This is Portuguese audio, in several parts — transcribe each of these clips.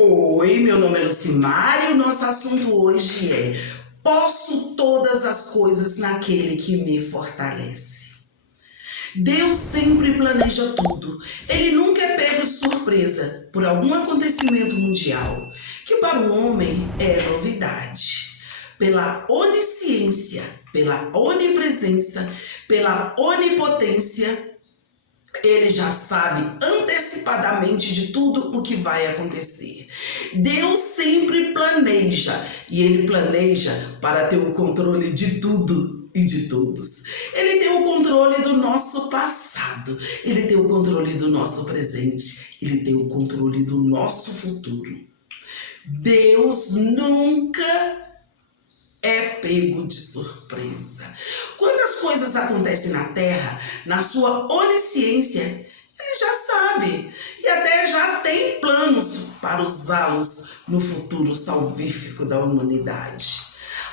Oi, meu nome é Lucimar e o nosso assunto hoje é: posso todas as coisas naquele que me fortalece. Deus sempre planeja tudo. Ele nunca é pego de surpresa por algum acontecimento mundial, que para o homem é novidade. Pela onisciência, pela onipresença, pela onipotência, ele já sabe antecipadamente de tudo o que vai acontecer. Deus sempre planeja, e ele planeja para ter o controle de tudo e de todos. Ele tem o controle do nosso passado, ele tem o controle do nosso presente, ele tem o controle do nosso futuro. Deus nunca é pego de surpresa. Quando as coisas acontecem na Terra, na sua onisciência, ele já sabe e até já tem planos para usá-los no futuro salvífico da humanidade.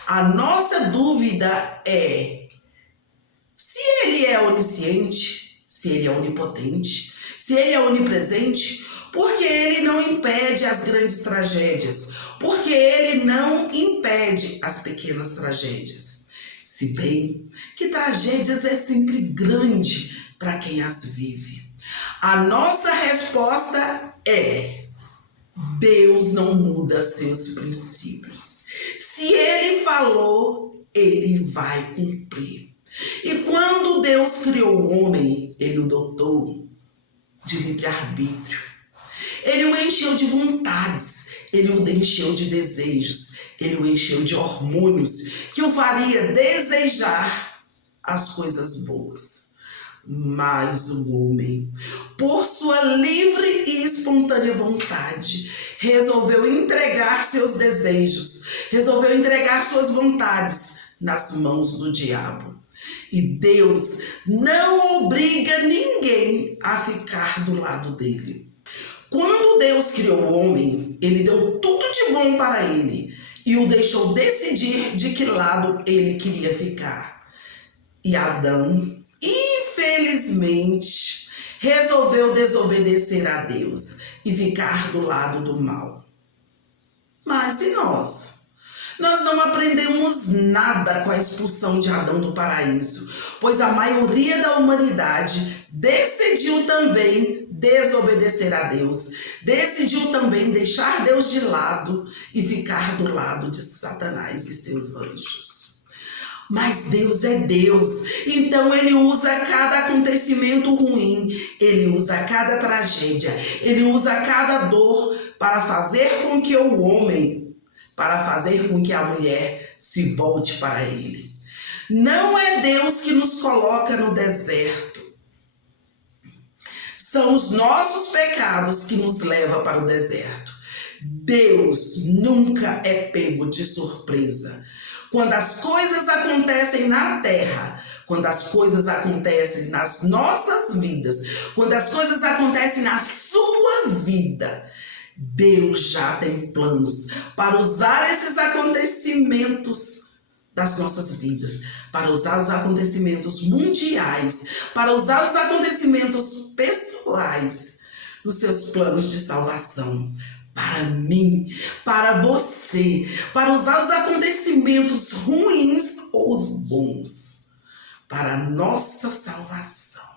A nossa dúvida é: se ele é onisciente, se ele é onipotente, se ele é onipresente, por que ele não impede as grandes tragédias? Porque ele não impede as pequenas tragédias. Se bem que tragédias é sempre grande para quem as vive. A nossa resposta é: Deus não muda seus princípios. Se ele falou, ele vai cumprir. E quando Deus criou o homem, ele o dotou de livre-arbítrio. Ele o encheu de vontades, ele o encheu de desejos, ele o encheu de hormônios que o faria desejar as coisas boas. Mas o homem, por sua livre e espontânea vontade, resolveu entregar seus desejos, resolveu entregar suas vontades nas mãos do diabo. E Deus não obriga ninguém a ficar do lado dele. Quando Deus criou o homem, ele deu tudo de bom para ele e o deixou decidir de que lado ele queria ficar. E Adão, infelizmente, resolveu desobedecer a Deus e ficar do lado do mal. Mas e nós? Nós não aprendemos nada com a expulsão de Adão do paraíso, pois a maioria da humanidade decidiu também desobedecer a Deus, decidiu também deixar Deus de lado e ficar do lado de Satanás e seus anjos. Mas Deus é Deus, então ele usa cada acontecimento ruim, ele usa cada tragédia, ele usa cada dor para fazer com que o homem, para fazer com que a mulher se volte para ele. Não é Deus que nos coloca no deserto. São os nossos pecados que nos levam para o deserto. Deus nunca é pego de surpresa. Quando as coisas acontecem na terra, quando as coisas acontecem nas nossas vidas, quando as coisas acontecem na sua vida, Deus já tem planos para usar esses acontecimentos das nossas vidas, para usar os acontecimentos mundiais, para usar os acontecimentos pessoais nos seus planos de salvação. Para mim, para você, para usar os acontecimentos ruins ou os bons, para a nossa salvação.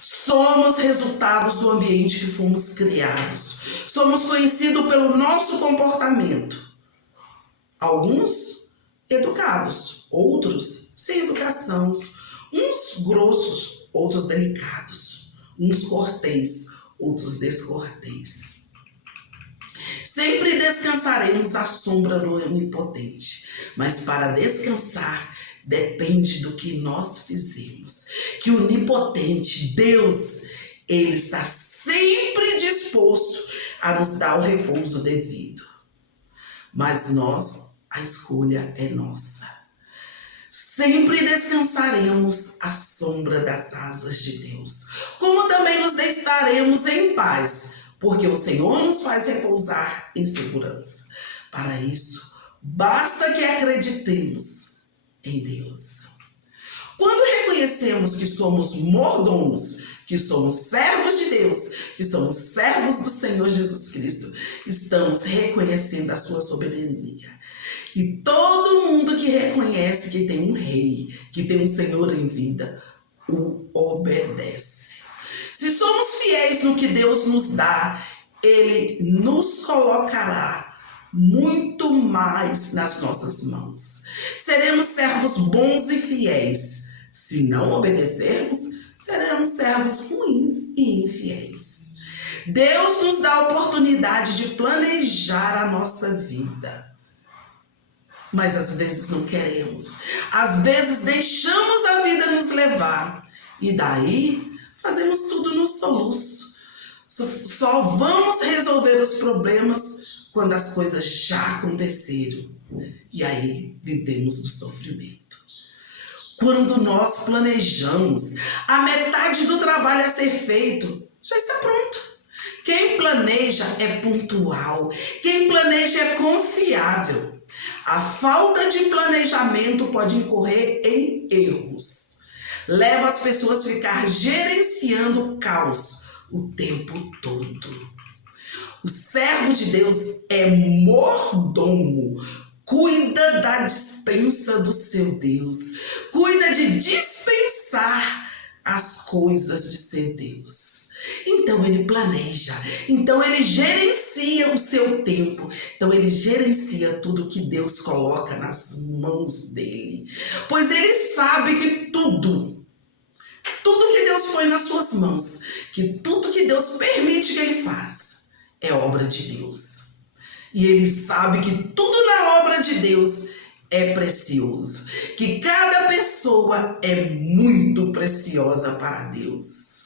Somos resultados do ambiente que fomos criados. Somos conhecidos pelo nosso comportamento. Alguns educados, outros sem educação. Uns grossos, outros delicados. Uns cortês, outros descortês. Sempre descansaremos à sombra do Onipotente, mas para descansar depende do que nós fizemos. Que o Onipotente, Deus, ele está sempre disposto a nos dar o repouso devido. Mas nós, a escolha é nossa. Sempre descansaremos à sombra das asas de Deus, como também nos deitaremos em paz, porque o Senhor nos faz repousar em segurança. Para isso, basta que acreditemos em Deus. Quando reconhecemos que somos mordomos que somos servos de Deus, que somos servos do Senhor Jesus Cristo, estamos reconhecendo a sua soberania. E todo mundo que reconhece que tem um rei, que tem um Senhor em vida, o obedece. Se somos fiéis no que Deus nos dá, Ele nos colocará muito mais nas nossas mãos. Seremos servos bons e fiéis. Se não obedecermos, seremos servos ruins e infiéis. Deus nos dá a oportunidade de planejar a nossa vida. Mas às vezes não queremos. Às vezes deixamos a vida nos levar. E daí fazemos tudo no soluço. Só vamos resolver os problemas quando as coisas já aconteceram. E aí vivemos do sofrimento. Quando nós planejamos, a metade do trabalho a ser feito já está pronto. Quem planeja é pontual. Quem planeja é confiável. A falta de planejamento pode incorrer em erros. Leva as pessoas a ficar gerenciando o caos o tempo todo. O servo de Deus é mordomo. Cuida da despensa do seu Deus. Cuida de dispensar as coisas de seu Deus. Então ele planeja. Então ele gerencia o seu tempo. Então ele gerencia tudo que Deus coloca nas mãos dele. Pois ele sabe que tudo que Deus põe nas suas mãos, que tudo que Deus permite que ele faz, é obra de Deus. E ele sabe que tudo na obra de Deus é precioso. Que cada pessoa é muito preciosa para Deus.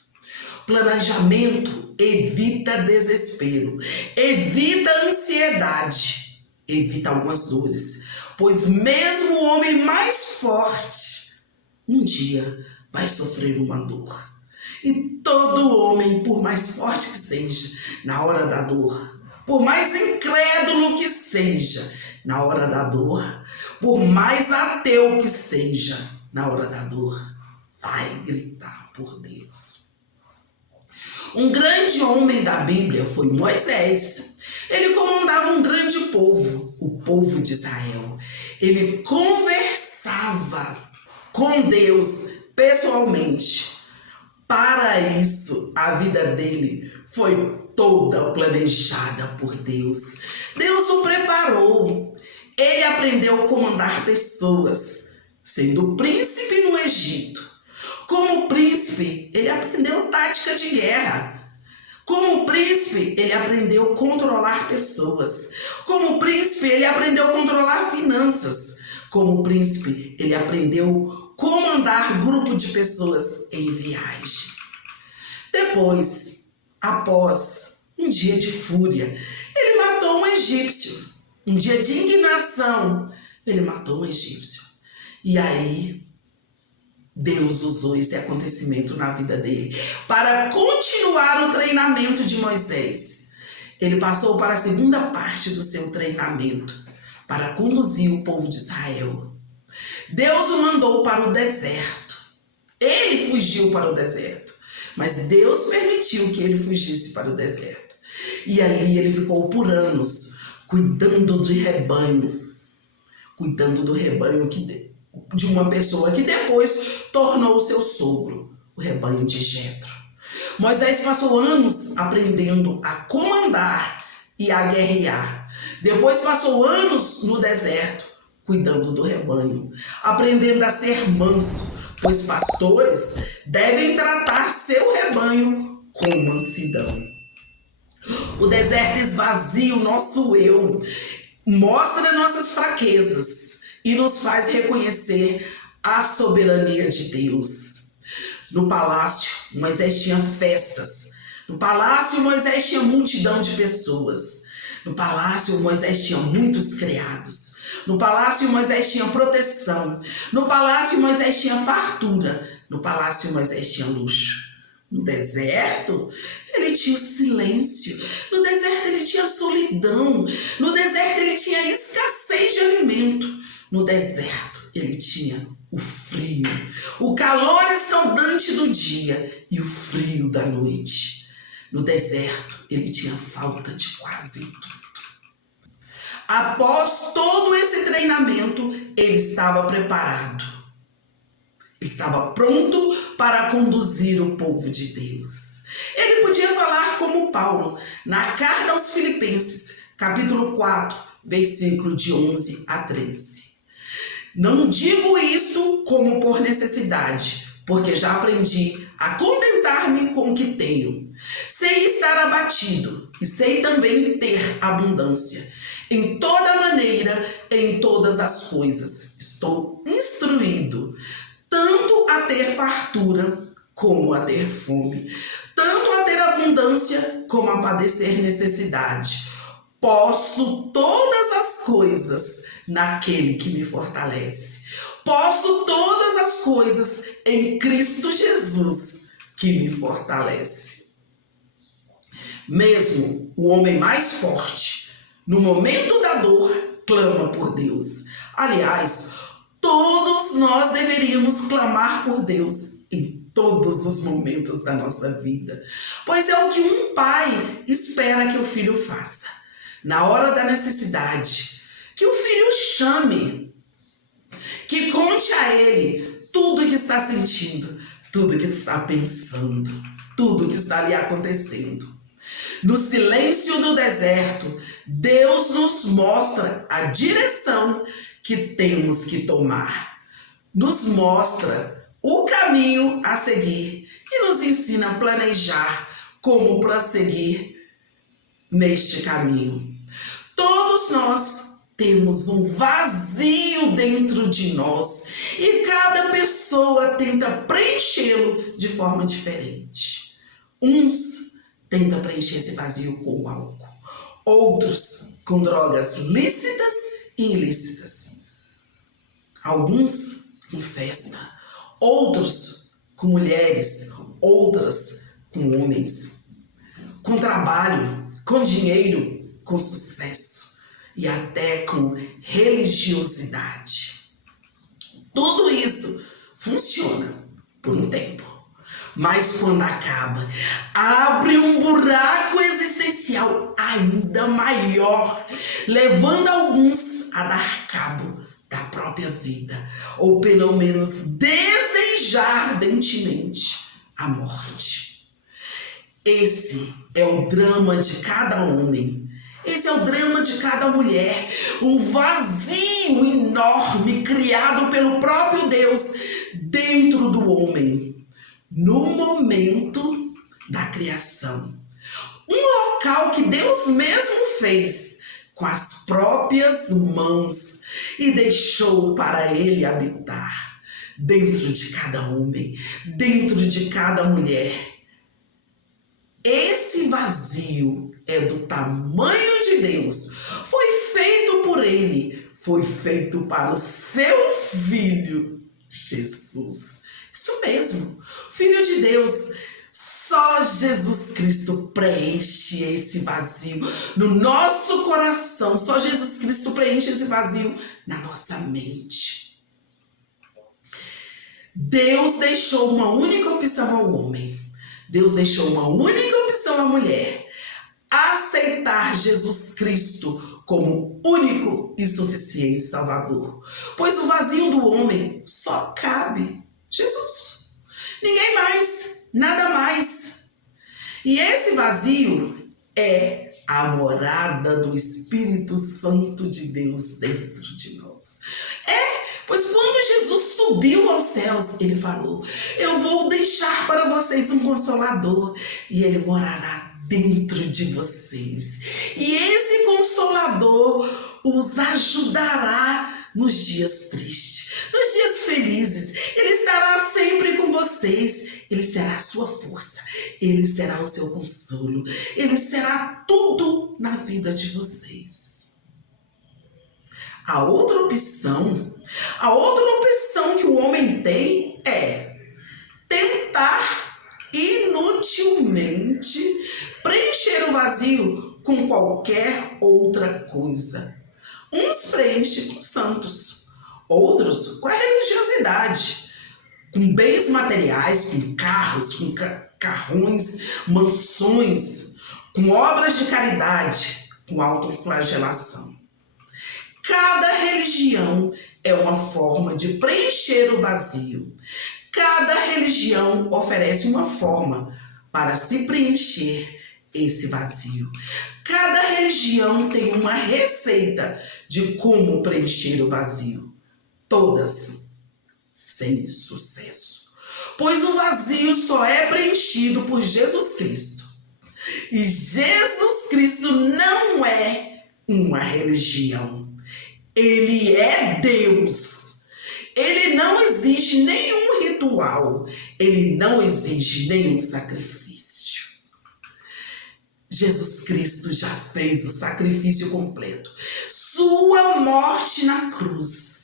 Planejamento evita desespero, evita ansiedade, evita algumas dores. Pois mesmo o homem mais forte, um dia vai sofrer uma dor. E todo homem, por mais forte que seja, na hora da dor, por mais incrédulo que seja, na hora da dor, por mais ateu que seja, na hora da dor, vai gritar por Deus. Um grande homem da Bíblia foi Moisés. Ele comandava um grande povo, o povo de Israel. Ele conversava com Deus pessoalmente. Para isso, a vida dele foi toda planejada por Deus. Deus o preparou. Ele aprendeu a comandar pessoas, sendo príncipe no Egito. Como príncipe, ele aprendeu tática de guerra. Como príncipe, ele aprendeu a controlar pessoas. Como príncipe, ele aprendeu a controlar finanças. Como príncipe, ele aprendeu a comandar grupo de pessoas em viagem. Depois, após um dia de fúria, ele matou um egípcio. Um dia de indignação, ele matou um egípcio. E aí, Deus usou esse acontecimento na vida dele para continuar o treinamento de Moisés. Ele passou para a segunda parte do seu treinamento, para conduzir o povo de Israel. Deus o mandou para o deserto. Ele fugiu para o deserto, mas Deus permitiu que ele fugisse para o deserto. E ali ele ficou por anos, cuidando do rebanho de uma pessoa que depois tornou o seu sogro, o rebanho de Jetro. Moisés passou anos aprendendo a comandar e a guerrear. Depois passou anos no deserto, cuidando do rebanho, aprendendo a ser manso, pois pastores devem tratar seu rebanho com mansidão. O deserto esvazia o nosso eu, mostra nossas fraquezas e nos faz reconhecer a soberania de Deus. No palácio, Moisés tinha festas. No palácio, Moisés tinha multidão de pessoas. No palácio, Moisés tinha muitos criados. No palácio, Moisés tinha proteção. No palácio, Moisés tinha fartura. No palácio, Moisés tinha luxo. No deserto, ele tinha silêncio. No deserto, ele tinha solidão. No deserto, ele tinha escassez de alimento. No deserto, ele tinha o frio, o calor escaldante do dia e o frio da noite. No deserto, ele tinha falta de quase tudo. Após todo esse treinamento, ele estava preparado. Ele estava pronto para conduzir o povo de Deus. Ele podia falar como Paulo, na carta aos Filipenses, capítulo 4, versículo de 11 a 13. Não digo isso como por necessidade, porque já aprendi a contentar-me com o que tenho. Sei estar abatido e sei também ter abundância. Em toda maneira, em todas as coisas, estou instruído, tanto a ter fartura como a ter fome, tanto a ter abundância como a padecer necessidade. Posso todas as coisas naquele que me fortalece. Posso todas as coisas em Cristo Jesus que me fortalece. Mesmo o homem mais forte, no momento da dor, clama por Deus. Aliás, todos nós deveríamos clamar por Deus em todos os momentos da nossa vida, pois é o que um pai espera que o filho faça. Na hora da necessidade, que o filho chame, que conte a ele tudo o que está sentindo, tudo o que está pensando, tudo o que está lhe acontecendo. No silêncio do deserto, Deus nos mostra a direção que temos que tomar. Nos mostra o caminho a seguir e nos ensina a planejar como prosseguir neste caminho. Todos nós temos um vazio dentro de nós e cada pessoa tenta preenchê-lo de forma diferente. Uns tentam preencher esse vazio com álcool, outros com drogas lícitas e ilícitas, alguns com festa, outros com mulheres, outras com homens, com trabalho, com dinheiro, com sucesso e até com religiosidade. Tudo isso funciona por um tempo, mas quando acaba, abre um buraco existencial ainda maior, levando alguns a dar cabo da própria vida, ou pelo menos desejar ardentemente a morte. Esse é o drama de cada homem. Esse é o drama de cada mulher. Um vazio enorme criado pelo próprio Deus dentro do homem. No momento da criação. Um local que Deus mesmo fez com as próprias mãos e deixou para ele habitar dentro de cada homem, dentro de cada mulher. Esse vazio é do tamanho de Deus. Foi feito por ele. Foi feito para o seu filho, Jesus. Isso mesmo. Filho de Deus. Só Jesus Cristo preenche esse vazio no nosso coração. Só Jesus Cristo preenche esse vazio na nossa mente. Deus deixou uma única opção ao homem. Deus deixou uma única opção à mulher: aceitar Jesus Cristo como único e suficiente Salvador. Pois o vazio do homem só cabe Jesus. Ninguém mais, nada mais. E esse vazio é a morada do Espírito Santo de Deus dentro de nós. Pois quando Jesus subiu aos céus, ele falou: eu vou deixar para vocês um Consolador e ele morará dentro de vocês. E esse Consolador os ajudará nos dias tristes, nos dias felizes. Ele estará sempre com vocês. Ele será a sua força. Ele será o seu consolo. Ele será tudo na vida de vocês. A outra opção que o homem tem é tentar inutilmente preencher o vazio com qualquer outra coisa. Uns preenchem com santos, Outros com a religiosidade, com bens materiais, com carros, com carrões, mansões, com obras de caridade, com autoflagelação. Cada religião é uma forma de preencher o vazio. Cada religião oferece uma forma para se preencher esse vazio. Cada religião tem uma receita de como preencher o vazio. Todas sem sucesso. Pois o vazio só é preenchido por Jesus Cristo. E Jesus Cristo não é uma religião. Ele é Deus. Ele não exige nenhum ritual. Ele não exige nenhum sacrifício. Jesus Cristo já fez o sacrifício completo. Sua morte na cruz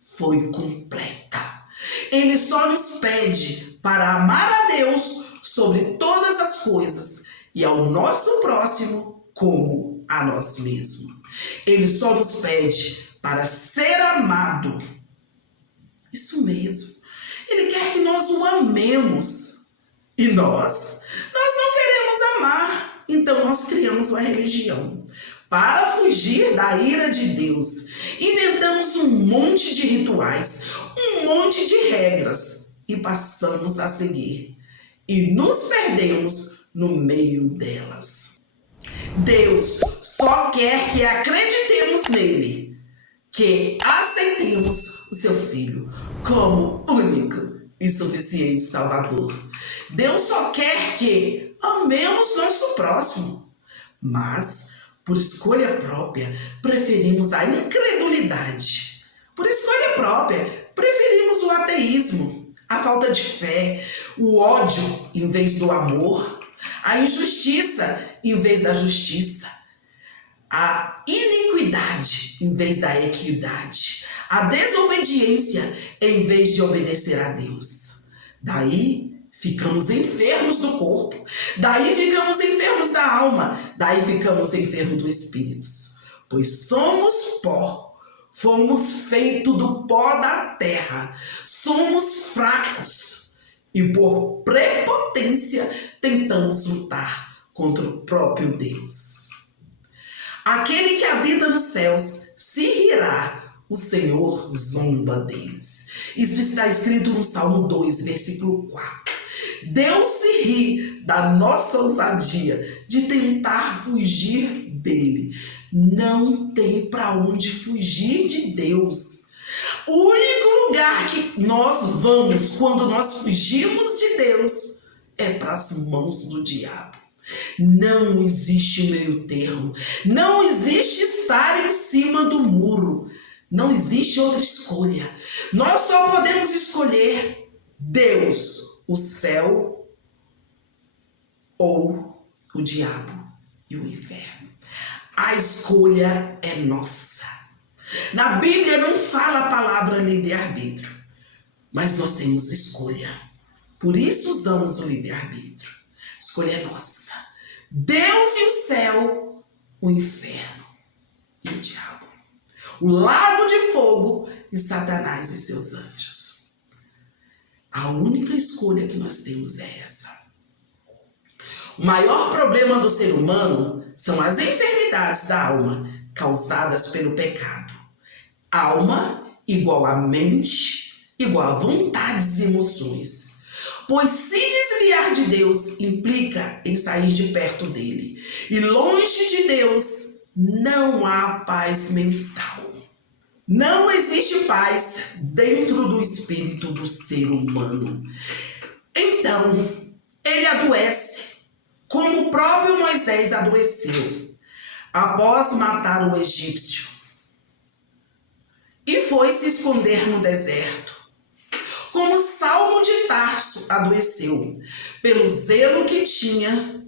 foi completa. Ele só nos pede para amar a Deus sobre todas as coisas e ao nosso próximo como a nós mesmos. Ele só nos pede para ser amado. Isso mesmo. Ele quer que nós o amemos. E nós não queremos amar. Então nós criamos uma religião. Para fugir da ira de Deus, inventamos um monte de rituais, um monte de regras e passamos a seguir. E nos perdemos no meio delas. Deus só quer que acreditemos nele, que aceitemos o seu Filho como único e suficiente Salvador. Deus só quer que amemos nosso próximo, mas por escolha própria preferimos a incredulidade. Por escolha própria preferimos o ateísmo, a falta de fé, o ódio em vez do amor, a injustiça em vez da justiça, a iniquidade em vez da equidade, a desobediência em vez de obedecer a Deus. Daí ficamos enfermos do corpo, daí ficamos enfermos da alma, daí ficamos enfermos do espírito. Pois somos pó, fomos feitos do pó da terra, somos fracos e por prepotência tentamos lutar contra o próprio Deus. Aquele que habita nos céus se rirá, o Senhor zomba deles. Isso está escrito no Salmo 2, versículo 4. Deus se ri da nossa ousadia de tentar fugir dele. Não tem para onde fugir de Deus. O único lugar que nós vamos quando nós fugimos de Deus é para as mãos do diabo. Não existe meio termo. Não existe estar em cima do muro. Não existe outra escolha. Nós só podemos escolher Deus, o céu ou o diabo e o inferno. A escolha é nossa. Na Bíblia não fala a palavra livre-arbítrio, mas nós temos escolha. Por isso usamos o livre-arbítrio. A escolha é nossa. Deus e o céu, o inferno e o diabo. O lago de fogo e Satanás e seus anjos. A única escolha que nós temos é essa. O maior problema do ser humano são as enfermidades da alma causadas pelo pecado. Alma igual a mente, igual a vontades e emoções. Pois se desviar de Deus implica em sair de perto dele. E longe de Deus não há paz mental. Não existe paz dentro do espírito do ser humano. Então, ele adoece, como o próprio Moisés adoeceu, após matar o egípcio. E foi se esconder no deserto. Como Saulo de Tarso adoeceu, pelo zelo que tinha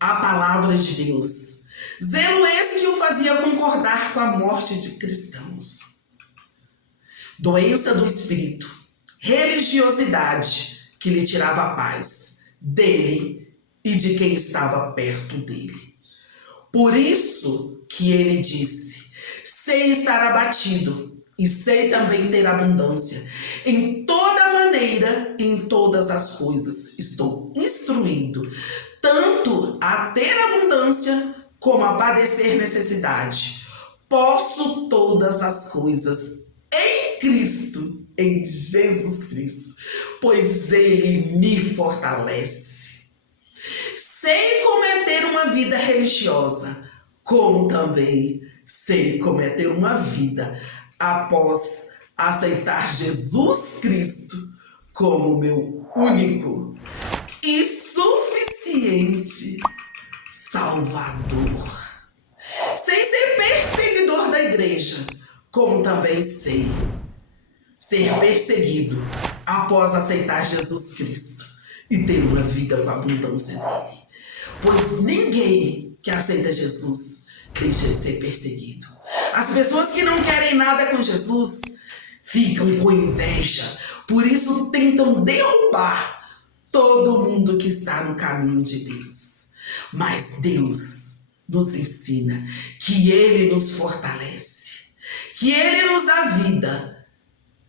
a palavra de Deus. Zelo esse que o fazia concordar com a morte de cristãos. Doença do espírito, religiosidade que lhe tirava a paz dele e de quem estava perto dele. Por isso que ele disse: sei estar abatido, e sei também ter abundância. Em toda maneira, em todas as coisas, estou instruído, tanto a ter abundância como a padecer necessidade. Posso todas as coisas em Cristo, em Jesus Cristo, pois Ele me fortalece. Sei como é ter uma vida religiosa, como também sei como é ter uma vida após aceitar Jesus Cristo como meu único e suficiente Salvador. Sei ser perseguidor da igreja, como também sei ser perseguido após aceitar Jesus Cristo e ter uma vida com a abundância dele. Pois ninguém que aceita Jesus deixa de ser perseguido. As pessoas que não querem nada com Jesus ficam com inveja, por isso tentam derrubar todo mundo que está no caminho de Deus. Mas Deus nos ensina que Ele nos fortalece, que Ele nos dá vida.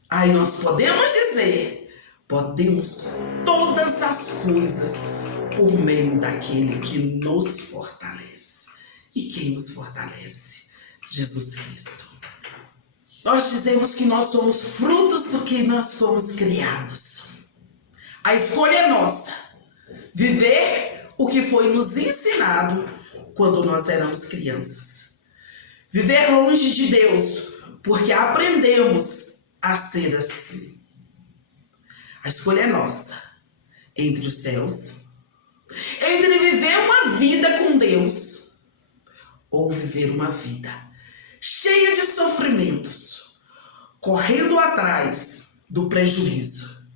Aí nós podemos dizer, podemos todas as coisas por meio daquele que nos fortalece. E quem nos fortalece? Jesus Cristo. Nós dizemos que nós somos frutos do que nós fomos criados. A escolha é nossa. Viver o que foi nos ensinado quando nós éramos crianças. Viver longe de Deus, porque aprendemos a ser assim. A escolha é nossa. Entre os céus, entre viver uma vida com Deus ou viver uma vida cheia de sofrimentos, correndo atrás do prejuízo,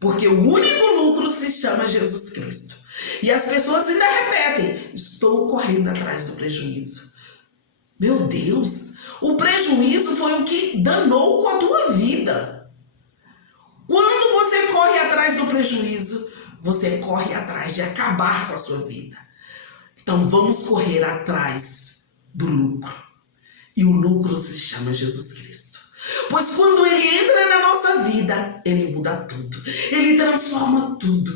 porque o único lucro se chama Jesus Cristo. E as pessoas ainda repetem, estou correndo atrás do prejuízo. Meu Deus, o prejuízo foi o que danou com a tua vida. Quando você corre atrás do prejuízo, você corre atrás de acabar com a sua vida. Então vamos correr atrás do lucro. E o lucro se chama Jesus Cristo. Pois quando Ele entra na nossa vida, Ele muda tudo. Ele transforma tudo.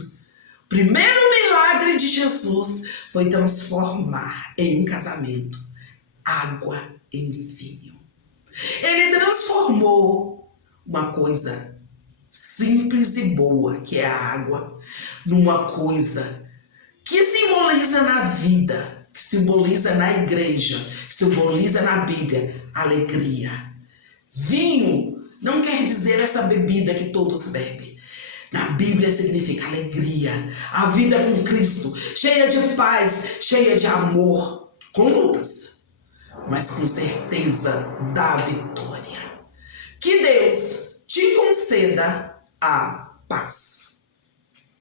O primeiro milagre de Jesus foi transformar em um casamento água em vinho. Ele transformou uma coisa simples e boa, que é a água, numa coisa que simboliza na vida, que simboliza na igreja, que simboliza na Bíblia, alegria. Vinho não quer dizer essa bebida que todos bebem. Na Bíblia significa alegria, a vida com Cristo, cheia de paz, cheia de amor, com lutas, mas com certeza da vitória. Que Deus te conceda a paz.